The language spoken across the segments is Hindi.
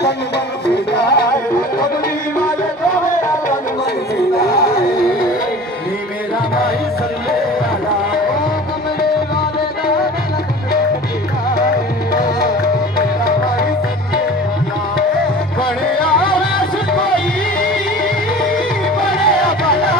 तन मन फिदाए कमली वाले को मेरा तन मन फिदाए नी मेरा भाई सल्ले अला कमले वाले को मेरा तन मन फिदाए मेरा भाई सल्ले अला बड़े आवेश कोई बड़े बड़ा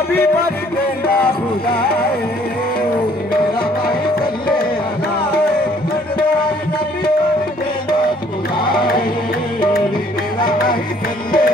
नबी पर देना खुदाए मेरा भाई सल्ले अला नबी पर देना खुदाए मेरा भाई सल्ले